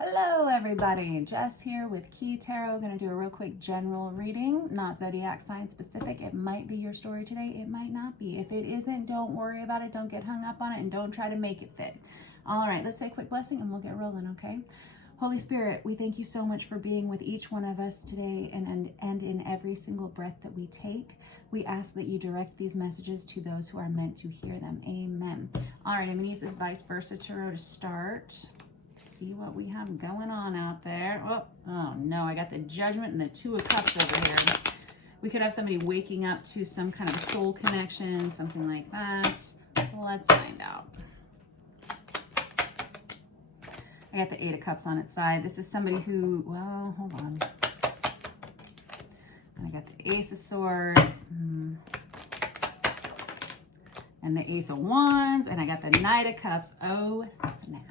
Hello everybody, Jess here with Key Tarot. Going to do a real quick general reading, not zodiac sign specific. It might be your story today, it might not be. If it isn't, don't worry about it, don't get hung up on it, and don't try to make it fit. All right, let's say a quick blessing and we'll get rolling, okay? Holy Spirit, we thank you so much for being with each one of us today and in every single breath that we take. We ask that you direct these messages to those who are meant to hear them. Amen. All right, I'm going to use this Vice Versa Tarot to start. See what we have going on out there. Oh no, I got the Judgment and the Two of Cups over here. We could have somebody waking up to some kind of soul connection, something like that. Let's find out. I got the Eight of Cups on its side. This is somebody who, well, hold on. And I got the Ace of Swords. And the Ace of Wands. And I got the Knight of Cups. Oh, snap.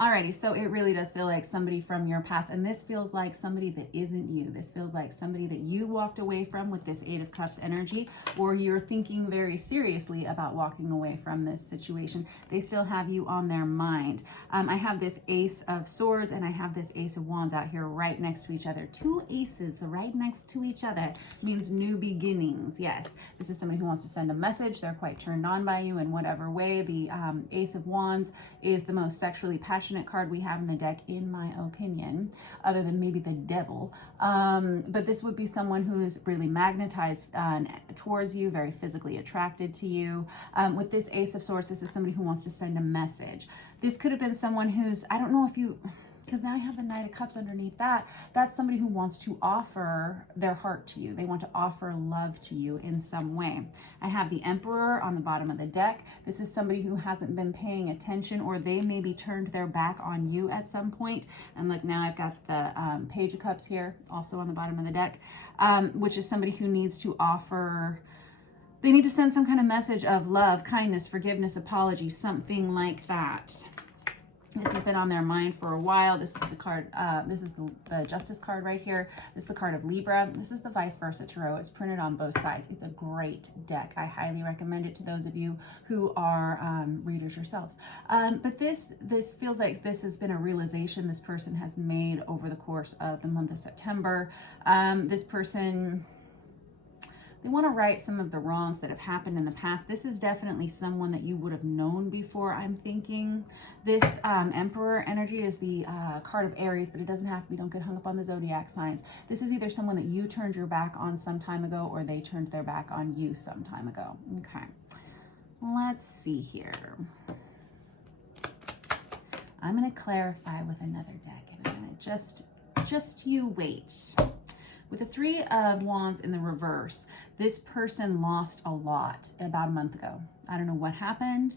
Alrighty, so it really does feel like somebody from your past, and this feels like somebody that isn't you. This feels like somebody that you walked away from with this Eight of Cups energy, or you're thinking very seriously about walking away from this situation. They still have you on their mind. I have this Ace of Swords and I have this Ace of Wands out here right next to each other. Two aces right next to each other means new beginnings. Yes, this is somebody who wants to send a message. They're quite turned on by you in whatever way. The Ace of Wands is the most sexually passionate card we have in the deck, in my opinion, other than maybe the Devil. But this would be someone who's really magnetized towards you, very physically attracted to you. With this Ace of Swords, this is somebody who wants to send a message. This could have been someone who's, I don't know if you, because now I have the Knight of Cups underneath that. That's somebody who wants to offer their heart to you. They want to offer love to you in some way. I have the Emperor on the bottom of the deck. This is somebody who hasn't been paying attention, or they maybe turned their back on you at some point. And look, now I've got the Page of Cups here, also on the bottom of the deck, which is somebody who needs to offer, they need to send some kind of message of love, kindness, forgiveness, apology, something like that. This has been on their mind for a while. This is the card, this is the Justice card right here. This is the card of Libra. This is the Vice Versa Tarot. It's printed on both sides. It's a great deck. I highly recommend it to those of you who are readers yourselves. But this feels like this has been a realization this person has made over the course of the month of September. This person, they want to right some of the wrongs that have happened in the past. This is definitely someone that you would have known before, I'm thinking. This Emperor energy is the card of Aries, but it doesn't have to be. Don't get hung up on the zodiac signs. This is either someone that you turned your back on some time ago, or they turned their back on you some time ago. Okay, let's see here. I'm going to clarify with another deck, and I'm going to just you wait. With the Three of Wands in the reverse, this person lost a lot about a month ago. I don't know what happened.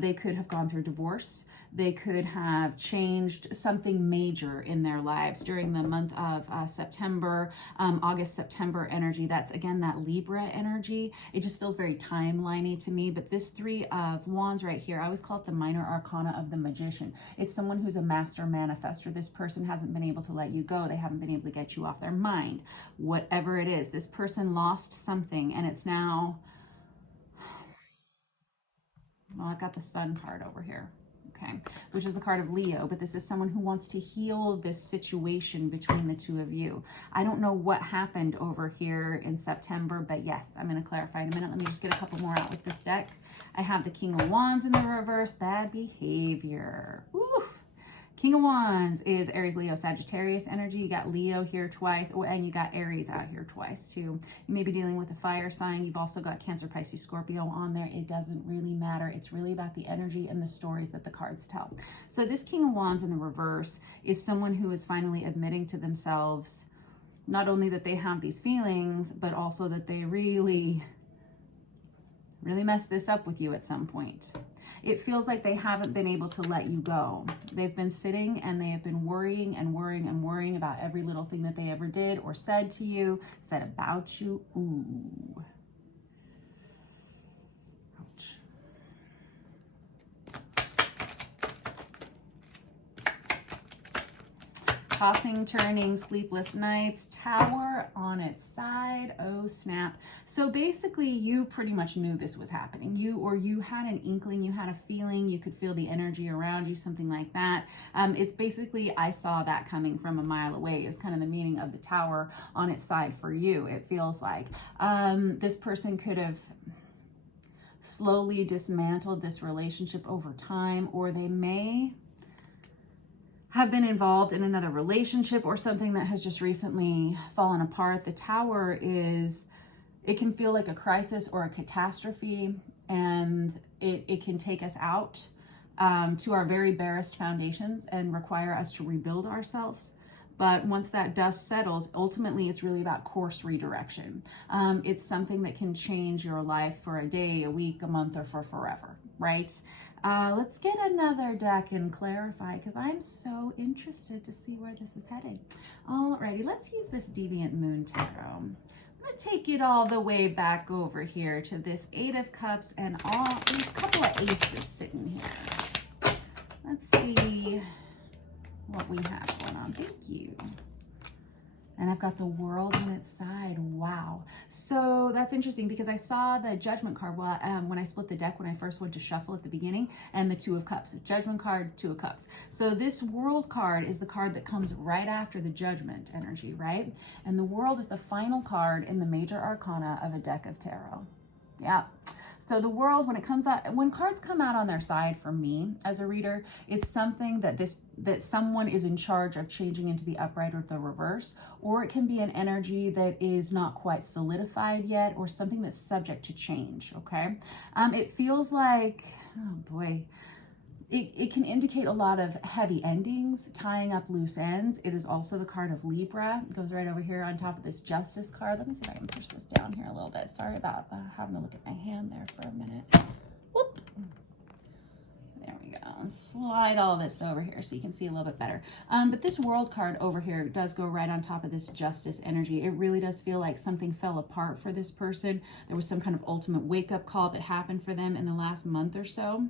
They could have gone through divorce. They could have changed something major in their lives during the month of September, August, September energy. That's, again, that Libra energy. It just feels very timeliney to me. But this Three of Wands right here, I always call it the minor arcana of the magician. It's someone who's a master manifester. This person hasn't been able to let you go. They haven't been able to get you off their mind. Whatever it is, this person lost something, and it's now, well, I've got the Sun card over here. Okay, which is a card of Leo, but this is someone who wants to heal this situation between the two of you. I don't know what happened over here in September, but yes, I'm going to clarify in a minute. Let me just get a couple more out with this deck. I have the King of Wands in the reverse, bad behavior. Woo! King of Wands is Aries, Leo, Sagittarius energy. You got Leo here twice, and you got Aries out here twice too. You may be dealing with a fire sign. You've also got Cancer, Pisces, Scorpio on there. It doesn't really matter. It's really about the energy and the stories that the cards tell. So this King of Wands in the reverse is someone who is finally admitting to themselves not only that they have these feelings, but also that they really messed this up with you at some point. It feels like they haven't been able to let you go. They've been sitting and they have been worrying and worrying and worrying about every little thing that they ever did or said to you, said about you. Ooh. Ouch. tossing, turning, sleepless nights, Tower on its side. Oh, snap. So basically, you pretty much knew this was happening. You had an inkling, you had a feeling, you could feel the energy around you, something like that. It's basically, I saw that coming from a mile away is kind of the meaning of the Tower on its side for you, it feels like. This person could have slowly dismantled this relationship over time, or they may have been involved in another relationship or something that has just recently fallen apart. The Tower it can feel like a crisis or a catastrophe, and it can take us out to our very barest foundations and require us to rebuild ourselves. But once that dust settles, ultimately it's really about course redirection. It's something that can change your life for a day, a week, a month, or for forever, right? Let's get another deck and clarify, because I'm so interested to see where this is headed. Alrighty, let's use this Deviant Moon Tarot. I'm going to take it all the way back over here to this Eight of Cups and these couple of aces sitting here. Let's see what we have going on. Thank you. And I've got the World on its side. Wow. So that's interesting, because I saw the Judgment card when I split the deck, when I first went to shuffle at the beginning, and the Two of Cups. Judgment card, Two of Cups. So this World card is the card that comes right after the Judgment energy, right? And the World is the final card in the major arcana of a deck of tarot. Yeah. So the World, when cards come out on their side for me as a reader, it's something that someone is in charge of changing into the upright or the reverse, or it can be an energy that is not quite solidified yet, or something that's subject to change, okay? It feels like, oh boy, it can indicate a lot of heavy endings, tying up loose ends. It is also the card of Libra. It goes right over here on top of this Justice card. Let me see if I can push this down here a little bit. Sorry about having to look at my hand there for a minute. Whoop. There we go. Slide all this over here so you can see a little bit better. But this World card over here does go right on top of this Justice energy. It really does feel like something fell apart for this person. There was some kind of ultimate wake-up call that happened for them in the last month or so.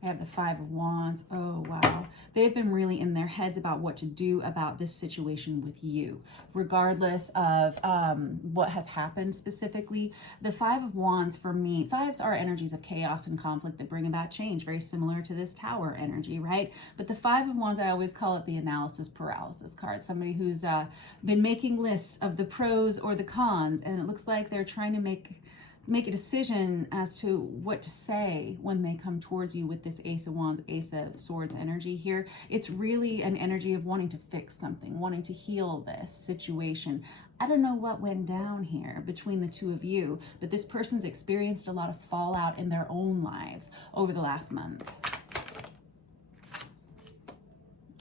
I have the Five of Wands. Oh, wow. They've been really in their heads about what to do about this situation with you, regardless of what has happened specifically. The Five of Wands, for me, fives are energies of chaos and conflict that bring about change, very similar to this Tower energy, right? But the Five of Wands, I always call it the analysis paralysis card. Somebody who's been making lists of the pros or the cons, and it looks like they're trying to make a decision as to what to say when they come towards you with this Ace of Wands, Ace of Swords energy here. It's really an energy of wanting to fix something, wanting to heal this situation. I don't know what went down here between the two of you, but this person's experienced a lot of fallout in their own lives over the last month.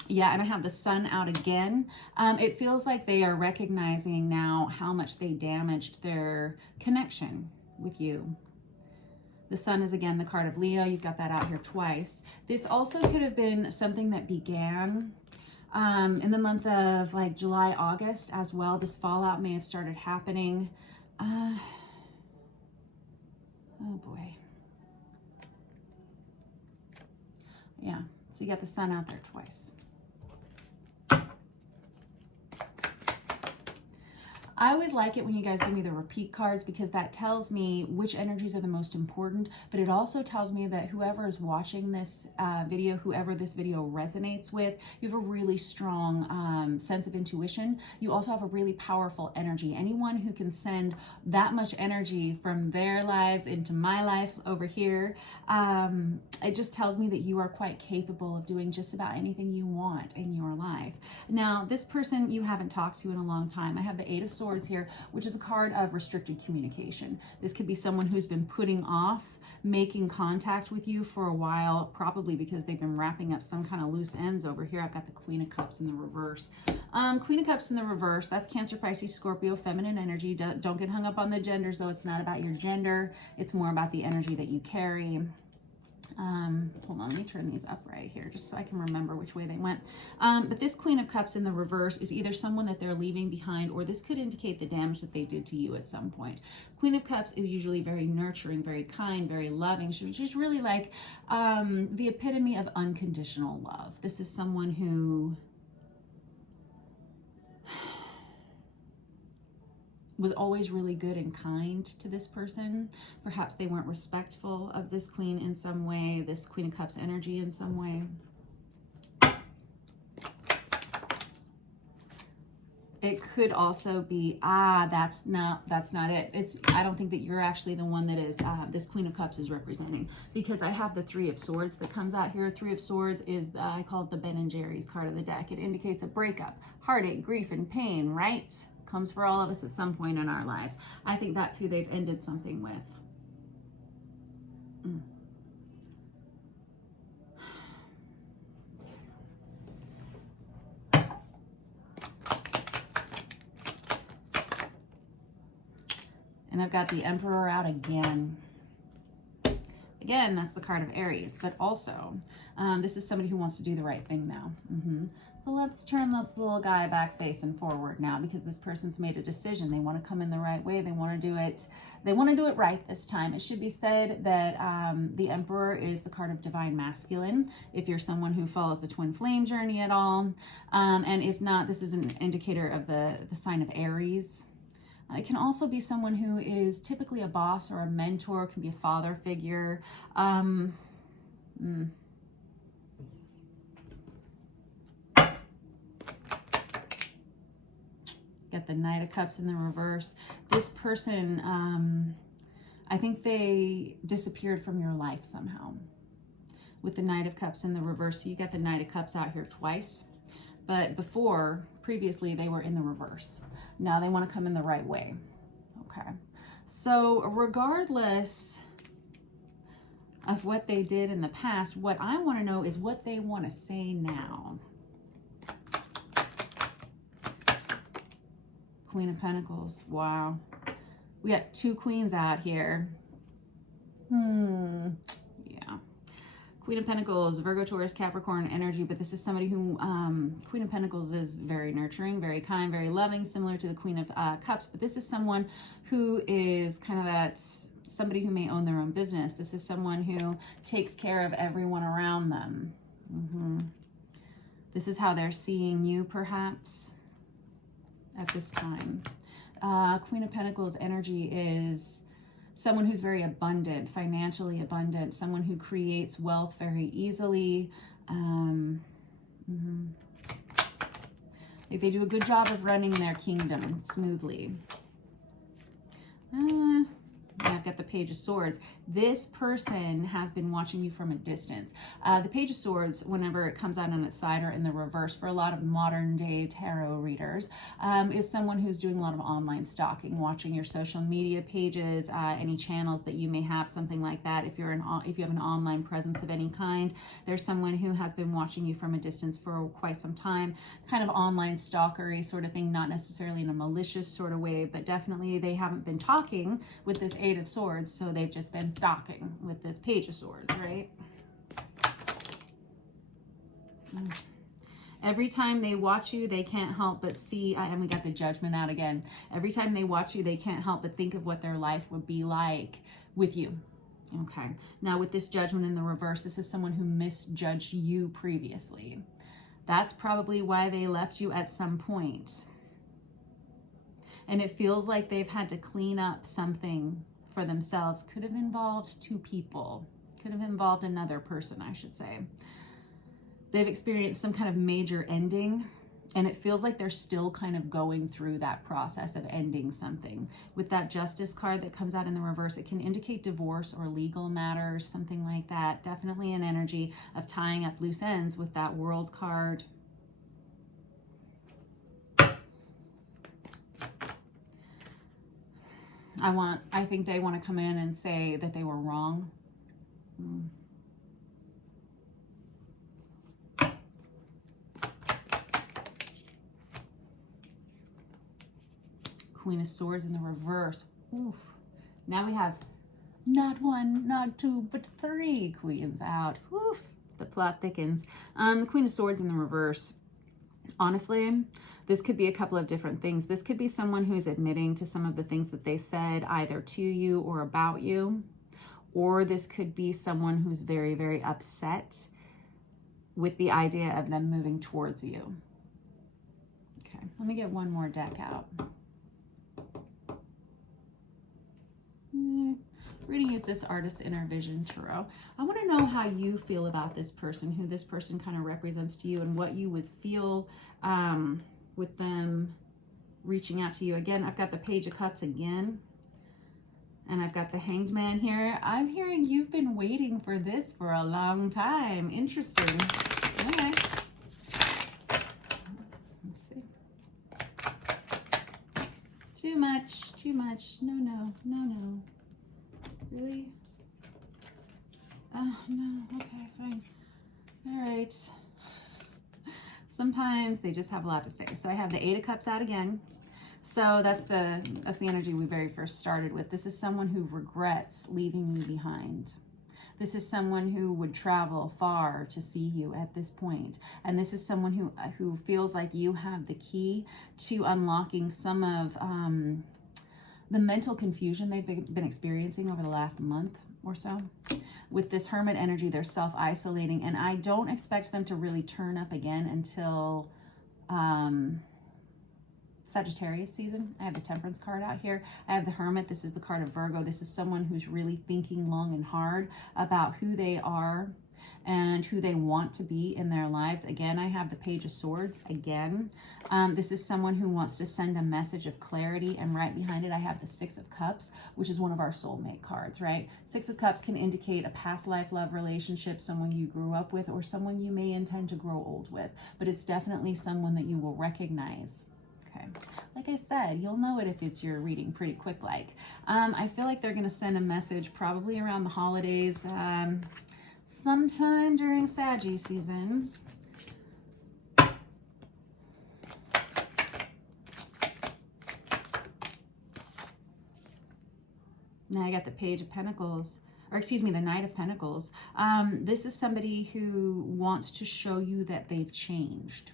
Yeah, and I have the Sun out again. It feels like they are recognizing now how much they damaged their connection with you. The Sun is again the card of Leo. You've got that out here twice. This also could have been something that began in the month of like July, August as well. This fallout may have started happening. Oh boy. Yeah, so you got the Sun out there twice. I always like it when you guys give me the repeat cards, because that tells me which energies are the most important, but it also tells me that whoever is watching this video, whoever this video resonates with, you have a really strong sense of intuition. You also have a really powerful energy. Anyone who can send that much energy from their lives into my life over here, it just tells me that you are quite capable of doing just about anything you want in your life. Now, this person you haven't talked to in a long time. I have the Eight of Swords here, which is a card of restricted communication. This could be someone who's been putting off making contact with you for a while, probably because they've been wrapping up some kind of loose ends over here. I've got the Queen of Cups in the reverse. Queen of Cups in the reverse, that's Cancer, Pisces, Scorpio, feminine energy. Don't get hung up on the genders, though. It's not about your gender. It's more about the energy that you carry. Hold on, let me turn these up right here just so I can remember which way they went. But this Queen of Cups in the reverse is either someone that they're leaving behind, or this could indicate the damage that they did to you at some point. Queen of Cups is usually very nurturing, very kind, very loving. She's really like the epitome of unconditional love. This is someone who was always really good and kind to this person. Perhaps they weren't respectful of this queen in some way, this Queen of Cups energy in some way. It could also be, that's not it. I don't think that you're actually the one that is, this Queen of Cups is representing, because I have the Three of Swords that comes out here. Three of Swords is, I call it the Ben and Jerry's card of the deck. It indicates a breakup, heartache, grief, and pain, right? Comes for all of us at some point in our lives. I think that's who they've ended something with. And I've got the Emperor out again. Again, that's the card of Aries, but also this is somebody who wants to do the right thing now. So let's turn this little guy back facing forward now, because this person's made a decision. They want to come in the right way. They want to do it. They want to do it right this time. It should be said that the Emperor is the card of divine masculine, if you're someone who follows the twin flame journey at all. And if not, this is an indicator of the sign of Aries. It can also be someone who is typically a boss or a mentor, can be a father figure. Get the Knight of Cups in the reverse. This person, I think they disappeared from your life somehow with the Knight of Cups in the reverse. So you got the Knight of Cups out here twice, but previously they were in the reverse. Now they want to come in the right way. Okay. So regardless of what they did in the past, what I want to know is what they want to say now. Queen of Pentacles. Wow. We got two queens out here. Yeah. Queen of Pentacles, Virgo, Taurus, Capricorn energy, but this is somebody who, Queen of Pentacles is very nurturing, very kind, very loving, similar to the Queen of Cups, but this is someone who is kind of that, somebody who may own their own business. This is someone who takes care of everyone around them. This is how they're seeing you, perhaps, at this time. Queen of Pentacles energy is someone who's very abundant, financially abundant, someone who creates wealth very easily. Like they do a good job of running their kingdom smoothly. I've got the Page of Swords. This person has been watching you from a distance. The Page of Swords, whenever it comes out on its side or in the reverse for a lot of modern day tarot readers, is someone who's doing a lot of online stalking, watching your social media pages, any channels that you may have, something like that. If you have an online presence of any kind, there's someone who has been watching you from a distance for quite some time, kind of online stalkery sort of thing, not necessarily in a malicious sort of way, but definitely they haven't been talking with this Eight of Swords, so they've just been stalking with this Page of Swords, right? Every time they watch you, they can't help but see, and we got the Judgment out again. Every time they watch you, they can't help but think of what their life would be like with you. Okay, now with this Judgment in the reverse, this is someone who misjudged you previously. That's probably why they left you at some point. And it feels like they've had to clean up something for themselves. Could have involved two people. Could have involved another person, I should say. They've experienced some kind of major ending, and it feels like they're still kind of going through that process of ending something. With that Justice card that comes out in the reverse, it can indicate divorce or legal matters, something like that. Definitely an energy of tying up loose ends with that World card. I think they want to come in and say that they were wrong. Queen of Swords in the reverse. Ooh. Now we have Not one, not two, but three queens out. Woof, the plot thickens. The Queen of Swords in the reverse. Honestly, this could be a couple of different things. This could be someone who's admitting to some of the things that they said either to you or about you. Or this could be someone who's very, very upset with the idea of them moving towards you. Okay, let me get one more deck out. We're going to use this Artist Inner Vision Tarot. I want to know how you feel about this person, who this person kind of represents to you, and what you would feel with them reaching out to you. Again, I've got the Page of Cups again, and I've got the Hanged Man here. I'm hearing you've been waiting for this for a long time. Interesting. Okay. Let's see. Too much, too much. No, no, no, no. Really? Oh, no. Okay, fine. All right. Sometimes they just have a lot to say. So I have the Eight of Cups out again. So that's the energy we very first started with. This is someone who regrets leaving you behind. This is someone who would travel far to see you at this point. And this is someone who feels like you have the key to unlocking some of the mental confusion they've been experiencing over the last month or so. With this Hermit energy, they're self-isolating, and I don't expect them to really turn up again until Sagittarius season. I have the Temperance card out here. I have the Hermit. This is the card of Virgo. This is someone who's really thinking long and hard about who they are and who they want to be in their lives. Again, I have the Page of Swords again. This is someone who wants to send a message of clarity, and right behind it I have the Six of Cups, which is one of our soulmate cards, right? Six of Cups can indicate a past life love relationship, someone you grew up with, or someone you may intend to grow old with, but it's definitely someone that you will recognize. Okay, like I said, you'll know it if it's your reading pretty quick like. I feel like they're going to send a message probably around the holidays, sometime during Saggy season. Now I got the Page of Pentacles, or excuse me, the Knight of Pentacles. This is somebody who wants to show you that they've changed.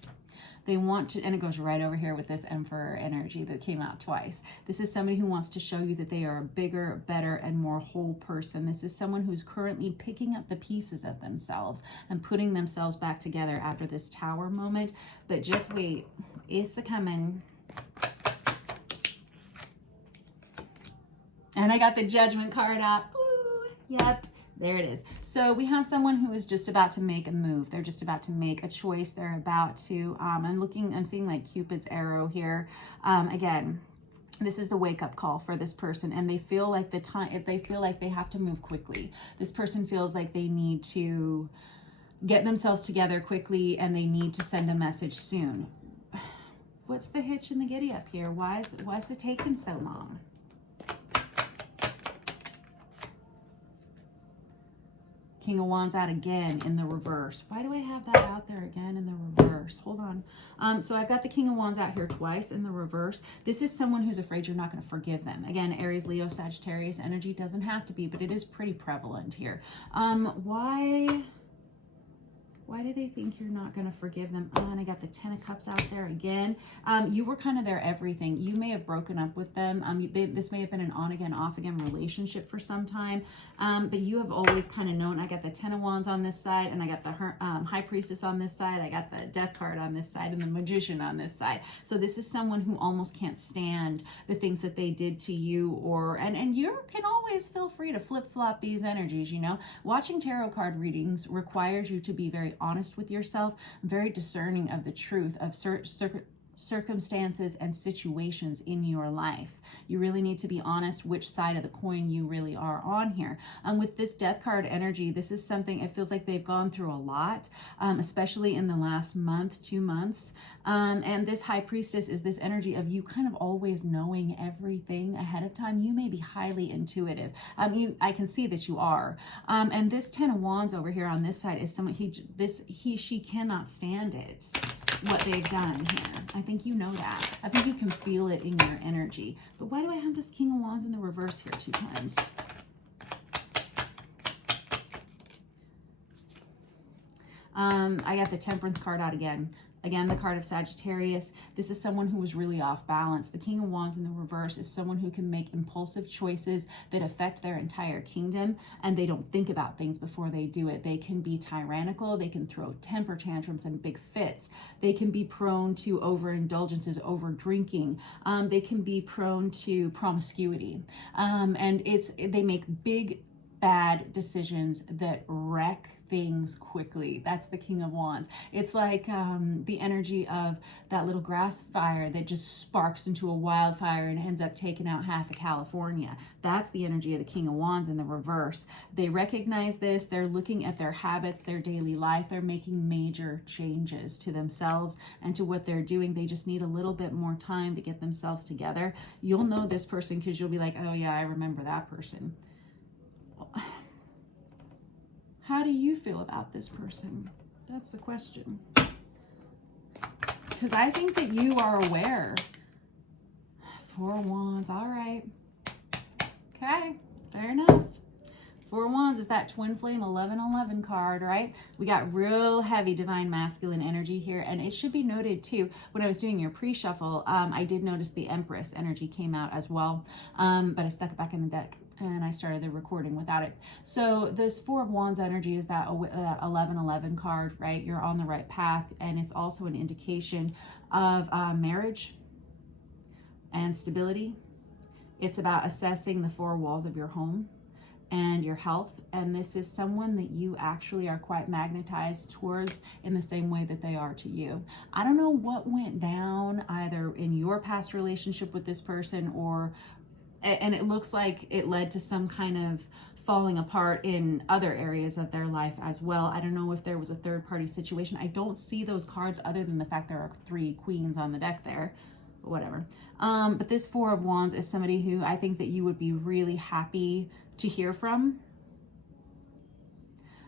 They want to, and it goes right over here with this Emperor energy that came out twice. This is somebody who wants to show you that they are a bigger, better, and more whole person. This is someone who's currently picking up the pieces of themselves and putting themselves back together after this Tower moment. But just wait, it's a-coming. And I got the Judgment card out. Ooh, yep. There it is. So we have someone who is just about to make a move. They're just about to make a choice. They're about to, I'm seeing like Cupid's arrow here. Again, this is the wake-up call for this person, and they feel like they have to move quickly. This person feels like they need to get themselves together quickly, and they need to send a message soon. What's the hitch in the giddy up here? Why is it taking so long? King of Wands out again in the reverse. Why do I have that out there again in the reverse? Hold on. So I've got the King of Wands out here twice in the reverse. This is someone who's afraid you're not going to forgive them. Again, Aries, Leo, Sagittarius energy doesn't have to be, but it is pretty prevalent here. Why do they think you're not going to forgive them? Oh, and I got the Ten of Cups out there again. You were kind of their everything. You may have broken up with them. This may have been an on-again, off-again relationship for some time. But you have always kind of known. I got the Ten of Wands on this side, and I got the High Priestess on this side. I got the Death card on this side, and the Magician on this side. So this is someone who almost can't stand the things that they did to you, and you can always feel free to flip-flop these energies, you know. Watching tarot card readings requires you to be very honest with yourself, very discerning of the truth of circumstances and situations in your life. You really need to be honest which side of the coin you really are on here. With this Death card energy, this is something, it feels like they've gone through a lot, especially in the last month, 2 months. And this High Priestess is this energy of you kind of always knowing everything ahead of time. You may be highly intuitive. I can see that you are. And this Ten of Wands over here on this side is someone, she cannot stand it, what they've done here. I think you know that. I think you can feel it in your energy. But why do I have this King of Wands in the reverse here 2 times? I got the Temperance card out again. Again, the card of Sagittarius. This is someone who is really off balance. The King of Wands in the reverse is someone who can make impulsive choices that affect their entire kingdom, and they don't think about things before they do it. They can be tyrannical. They can throw temper tantrums and big fits. They can be prone to overindulgences, over drinking. They can be prone to promiscuity. And they make big, bad decisions that wreck things quickly. That's the King of Wands. It's like the energy of that little grass fire that just sparks into a wildfire and ends up taking out half of California. That's the energy of the King of Wands in the reverse. They recognize this. They're looking at their habits, their daily life. They're making major changes to themselves and to what they're doing. They just need a little bit more time to get themselves together. You'll know this person because you'll be like, oh yeah, I remember that person. How do you feel about this person? That's the question. Because I think that you are aware. 4 of Wands. All right. Okay. Fair enough. 4 of Wands is that twin flame 1111 card, right? We got real heavy divine masculine energy here. And it should be noted too, when I was doing your pre-shuffle, I did notice the Empress energy came out as well. But I stuck it back in the deck and I started the recording without it. So this 4 of Wands energy is that 1111 card, right? You're on the right path. And it's also an indication of marriage and stability. It's about assessing the 4 walls of your home and your health. And this is someone that you actually are quite magnetized towards in the same way that they are to you. I don't know what went down either in your past relationship with this person and it looks like it led to some kind of falling apart in other areas of their life as well. I don't know if there was a third party situation. I don't see those cards other than the fact there are 3 queens on the deck there. Whatever. But this 4 of Wands is somebody who I think that you would be really happy to hear from.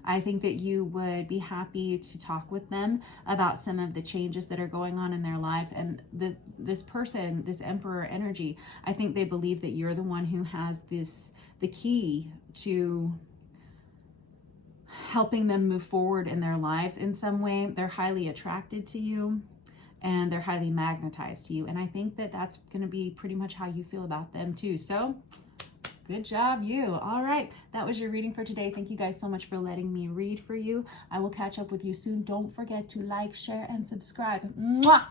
I think that you would be happy to talk with them about some of the changes that are going on in their lives. And this person, this Emperor energy, I think they believe that you're the one who has the key to helping them move forward in their lives in some way. They're highly attracted to you and they're highly magnetized to you. And I think that that's going to be pretty much how you feel about them too. So good job, you. All right. That was your reading for today. Thank you guys so much for letting me read for you. I will catch up with you soon. Don't forget to like, share, and subscribe. Mwah!